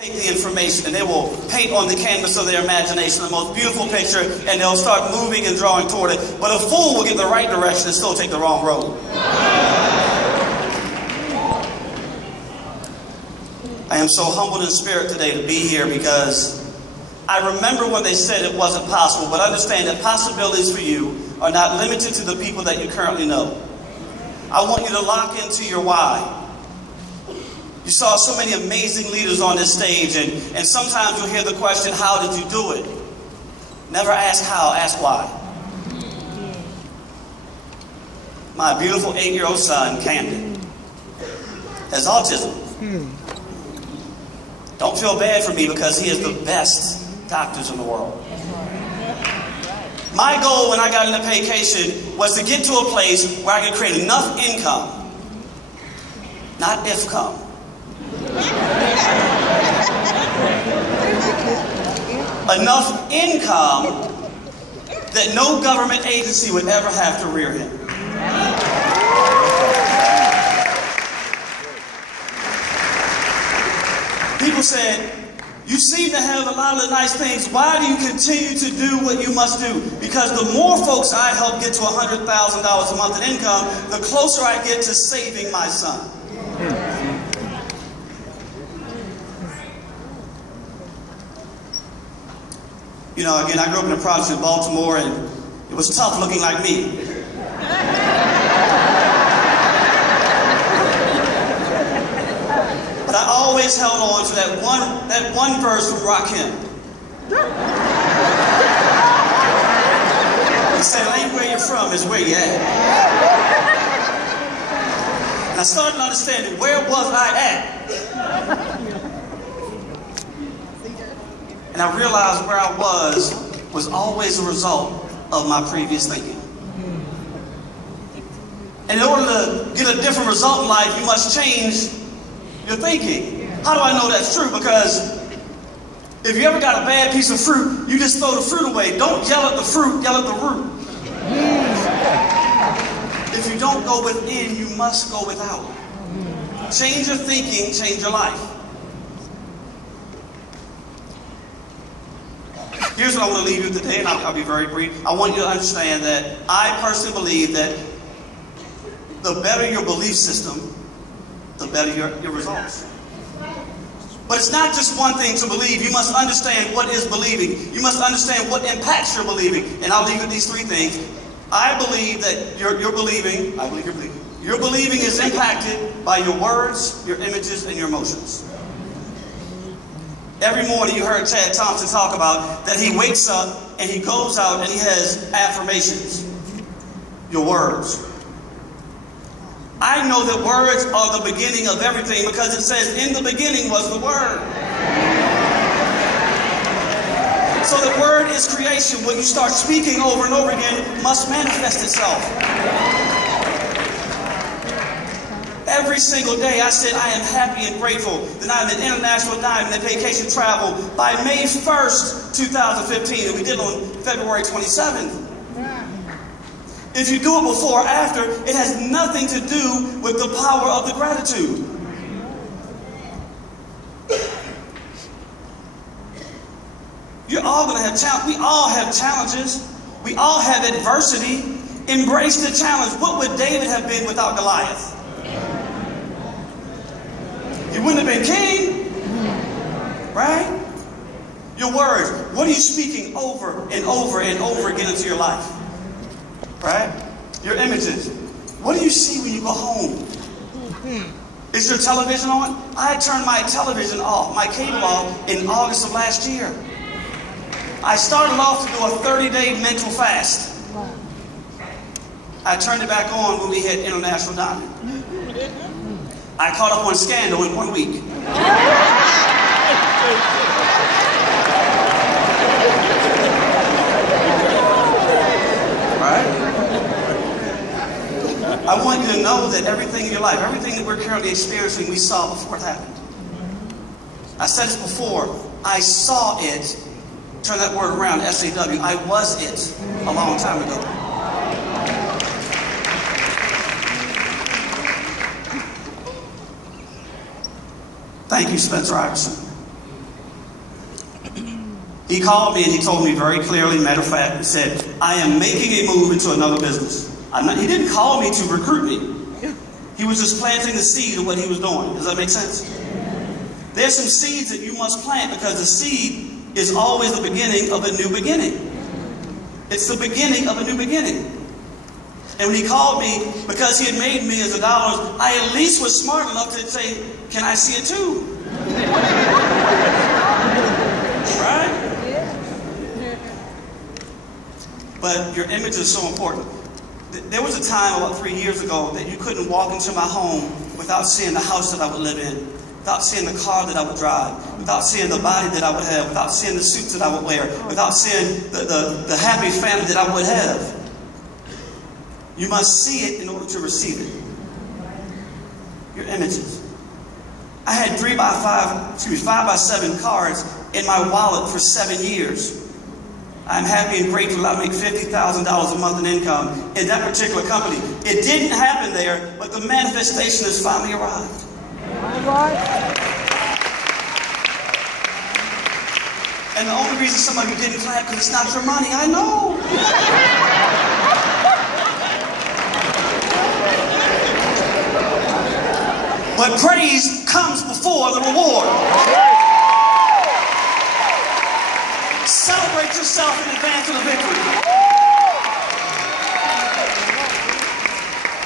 Take the information and they will paint on the canvas of their imagination the most beautiful picture, and they'll start moving and drawing toward it. But a fool will get the right direction and still take the wrong road. I am so humbled in spirit today to be here because I remember when they said it wasn't possible, but understand that possibilities for you are not limited to the people that you currently know. I want you to lock into your why. You saw so many amazing leaders on this stage, and sometimes you'll hear the question, how did you do it? Never ask how, ask why. My beautiful 8-year-old son, Camden, has autism. Don't feel bad for me because he is the best doctors in the world. My goal when I got into Paycation was to get to a place where I could create enough income, not if-come, enough income that no government agency would ever have to rear him. People said, you seem to have a lot of the nice things. Why do you continue to do what you must do? Because the more folks I help get to $100,000 a month in income, the closer I get to saving my son. You know, again, I grew up in the projects in Baltimore, and it was tough looking like me. But I always held on to that one verse from Rakim. He said, it ain't where you're from, it's where you're at. And I started to understand, where was I at? And I realized where I was always a result of my previous thinking. And in order to get a different result in life, you must change your thinking. How do I know that's true? Because if you ever got a bad piece of fruit, you just throw the fruit away. Don't yell at the fruit, yell at the root. If you don't go within, you must go without. Change your thinking, change your life. Here's what I want to leave you today, and I'll be very brief. I want you to understand that I personally believe that the better your belief system, the better your results. But it's not just one thing to believe. You must understand what is believing. You must understand what impacts your believing. And I'll leave you with these three things. I believe that your believing is impacted by your words, your images, and your emotions. Every morning you heard Chad Thompson talk about that he wakes up and he goes out and he has affirmations. Your words. I know that words are the beginning of everything because it says in the beginning was the Word. So the Word is creation. What you start speaking over and over again must manifest itself. Every single day I said I am happy and grateful that I'm an international diamond in Paycation travel by May 1st, 2015, and we did it on February 27th. If you do it before or after, it has nothing to do with the power of the gratitude. You're all going to have challenges. We all have challenges. We all have adversity. Embrace the challenge. What would David have been without Goliath? He wouldn't have been king, right? Your words. What are you speaking over and over and over again into your life? Right? Your images. What do you see when you go home? Is your television on? I turned my television off, my cable off, in August of last year. I started off to do a 30-day mental fast. I turned it back on when we hit International Diamond. I caught up on Scandal in 1 week. Right? I want you to know that everything in your life, everything that we're currently experiencing, we saw before it happened. I said this before. I saw it. Turn that word around, S-A-W. I was it a long time ago. Thank you, Spencer Iverson. He called me and he told me very clearly, matter of fact, he said, I am making a move into another business. He didn't call me to recruit me. He was just planting the seed of what he was doing. Does that make sense? There's some seeds that you must plant because the seed is always the beginning of a new beginning. It's the beginning of a new beginning. And when he called me, because he had made millions of dollars, I at least was smart enough to say, can I see it too? Right? But your image is so important. There was a time about 3 years ago that you couldn't walk into my home without seeing the house that I would live in, without seeing the car that I would drive, without seeing the body that I would have, without seeing the suits that I would wear, without seeing the happy family that I would have. You must see it in order to receive it. Your images. I had 5x7 cards in my wallet for 7 years. I'm happy and grateful I make $50,000 a month in income in that particular company. It didn't happen there, but the manifestation has finally arrived. And the only reason some of you didn't clap because it's not your money, I know. But praise comes before the reward. Celebrate yourself in advance of the victory.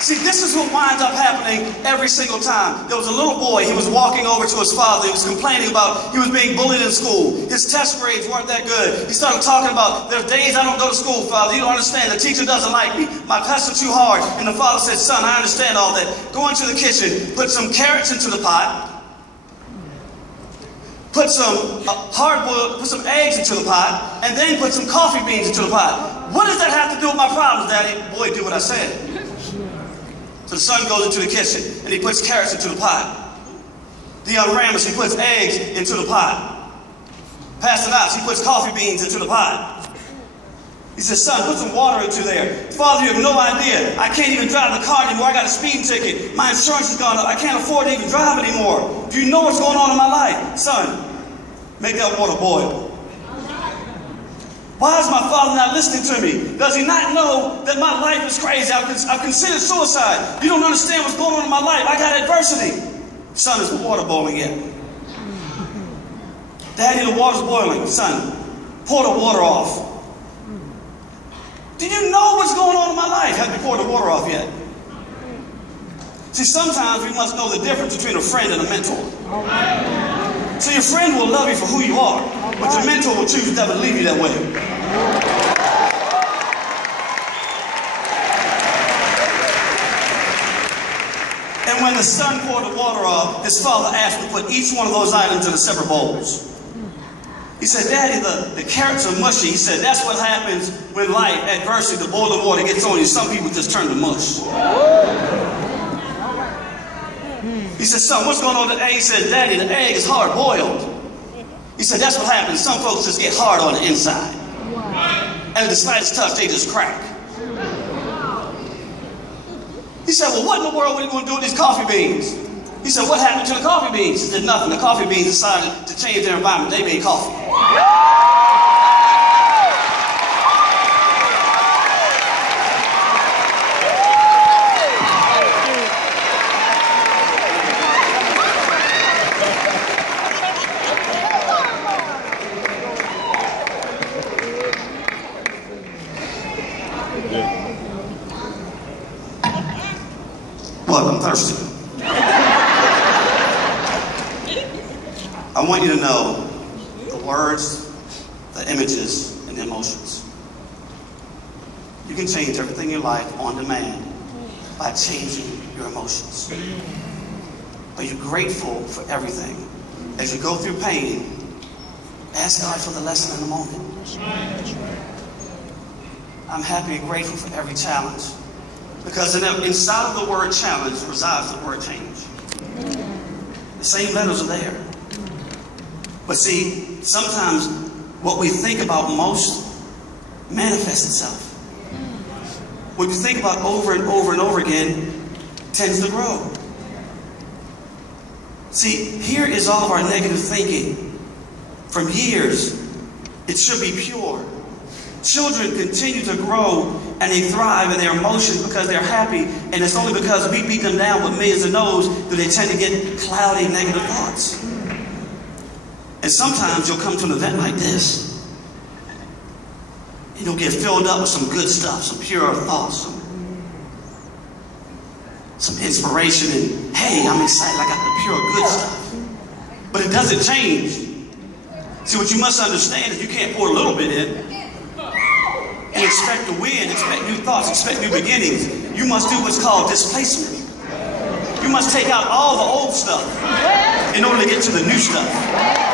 See, this is what winds up happening every single time. There was a little boy, he was walking over to his father. He was complaining about, he was being bullied in school. His test grades weren't that good. He started talking about, there's days I don't go to school, Father. You don't understand. The teacher doesn't like me. My tests are too hard. And the father said, son, I understand all that. Go into the kitchen, put some carrots into the pot. Put some put some eggs into the pot, and then put some coffee beans into the pot. What does that have to do with my problems, Daddy? Boy, do what I said. So the son goes into the kitchen, and he puts carrots into the pot. Dion Ramos, he puts eggs into the pot. Pastor Knox, he puts coffee beans into the pot. He says, son, put some water into there. Father, you have no idea. I can't even drive the car anymore. I got a speeding ticket. My insurance has gone up. I can't afford to even drive anymore. Do you know what's going on in my life? Son, make that water boil. Why is my father not listening to me? Does he not know that my life is crazy? I've considered suicide. You don't understand what's going on in my life. I got adversity. Son, is the water boiling yet? Daddy, the water's boiling. Son, pour the water off. Do you know what's going on in my life? Have you poured the water off yet? See, sometimes we must know the difference between a friend and a mentor. So your friend will love you for who you are, but your mentor will choose never to leave you that way. And when the son poured the water off, his father asked to put each one of those items in separate bowls. He said, Daddy, the carrots are mushy. He said, that's what happens when life, adversity, the boiling water gets on you. Some people just turn to mush. He said, son, what's going on with the egg? He said, Daddy, the egg is hard boiled. He said, that's what happens. Some folks just get hard on the inside. And the slightest touch, they just crack. He said, well, what in the world are you going to do with these coffee beans? He said, what happened to the coffee beans? He said, nothing. The coffee beans decided to change their environment. They made coffee. Well, I'm thirsty. I want you to know the words, the images, and the emotions. You can change everything in your life on demand by changing your emotions. Are you grateful for everything? As you go through pain, ask God for the lesson in the moment. I'm happy and grateful for every challenge. Because inside of the word challenge resides the word change. The same letters are there. But see, sometimes what we think about most manifests itself. What you think about over and over and over again tends to grow. See, here is all of our negative thinking from years It should be pure. Children continue to grow and they thrive in their emotions because they're happy. And it's only because we beat them down with millions of no's that they tend to get cloudy, negative thoughts. And sometimes you'll come to an event like this and you'll get filled up with some good stuff, some pure thoughts, some inspiration, and hey, I'm excited, I got the pure good stuff. But it doesn't change. See, what you must understand is you can't pour a little bit in and expect to win, expect new thoughts, expect new beginnings. You must do what's called displacement. You must take out all the old stuff in order to get to the new stuff.